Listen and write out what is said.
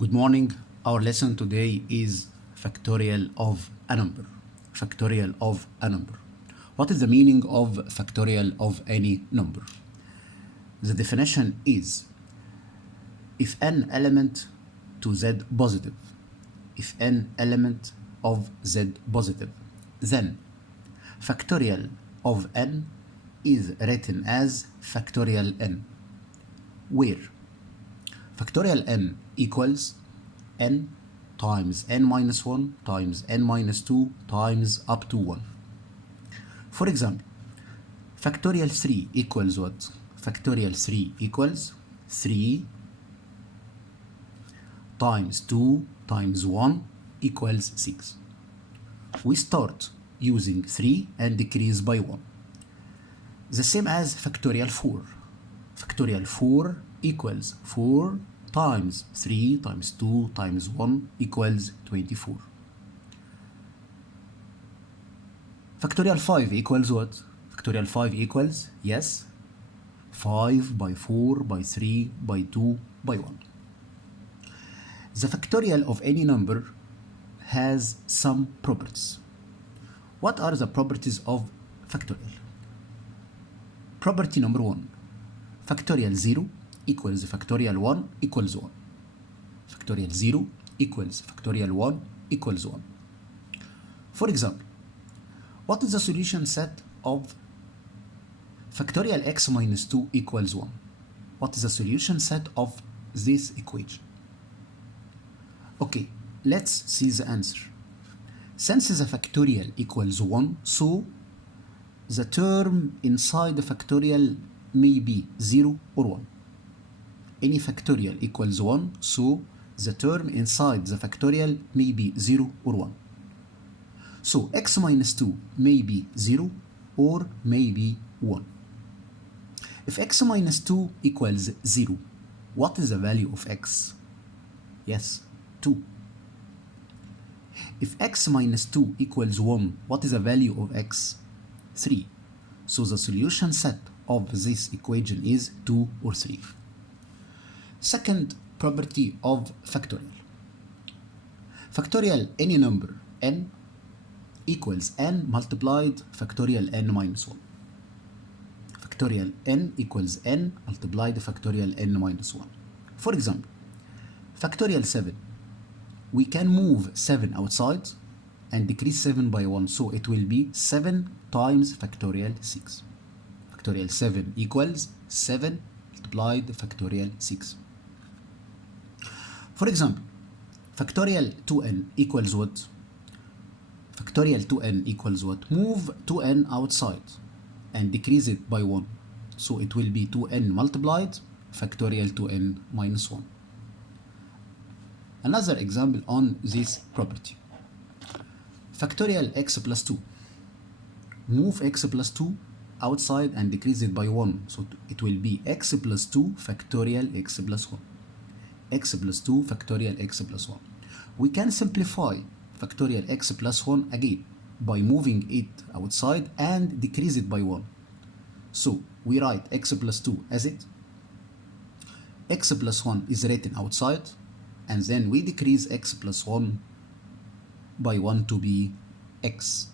Good morning. Our lesson today is factorial of a number. Factorial of a number. What is the meaning of factorial of any number? The definition is if n element to z positive, if n element of z positive, then factorial of n is written as factorial n, where factorial n equals n times n minus 1 times n minus 2 times up to 1. For example, factorial 3 equals what? Factorial 3 equals 3 times 2 times 1 equals 6. We start using 3 and decrease by 1. The same as factorial 4. Factorial 4 equals 4 times 3 times 2 times 1 equals 24. Factorial 5 equals what? Factorial 5 equals, yes, 5 by 4 by 3 by 2 by 1. The factorial of any number has some properties. What are the properties of factorial? Property number 1. Factorial 0 equals factorial 1 equals 1. Factorial 0 equals factorial 1 equals 1. For example, what is the solution set of factorial x minus 2 equals 1? What is the solution set of this equation? Okay, let's see the answer. Since the factorial equals 1, so the term inside the factorial may be 0 or 1. Any factorial equals 1, so the term inside the factorial may be 0 or 1. So x minus 2 may be 0 or may be 1. If x minus 2 equals 0, what is the value of x? Yes, 2. If x minus 2 equals 1, what is the value of x? 3. So the solution set of this equation is 2 or 3. Second property of factorial. Factorial any number n equals n multiplied factorial n minus 1. Factorial n equals n multiplied factorial n minus 1. For example, factorial 7. We can move 7 outside and decrease 7 by 1, so it will be 7 times factorial 6. Factorial 7 equals 7 multiplied factorial 6. For example, factorial 2n equals what? Factorial 2n equals what? Move 2n outside and decrease it by 1. So it will be 2n multiplied factorial 2n minus 1. Another example on this property. Factorial x plus 2. Move x plus 2 outside and decrease it by 1. So it will be x plus 2 factorial x plus 1. X plus 2 factorial x plus 1. We can simplify factorial x plus 1 again by moving it outside and decrease it by 1. So we write x plus 2 as it. X plus 1 is written outside, and then we decrease x plus 1 by 1 to be x.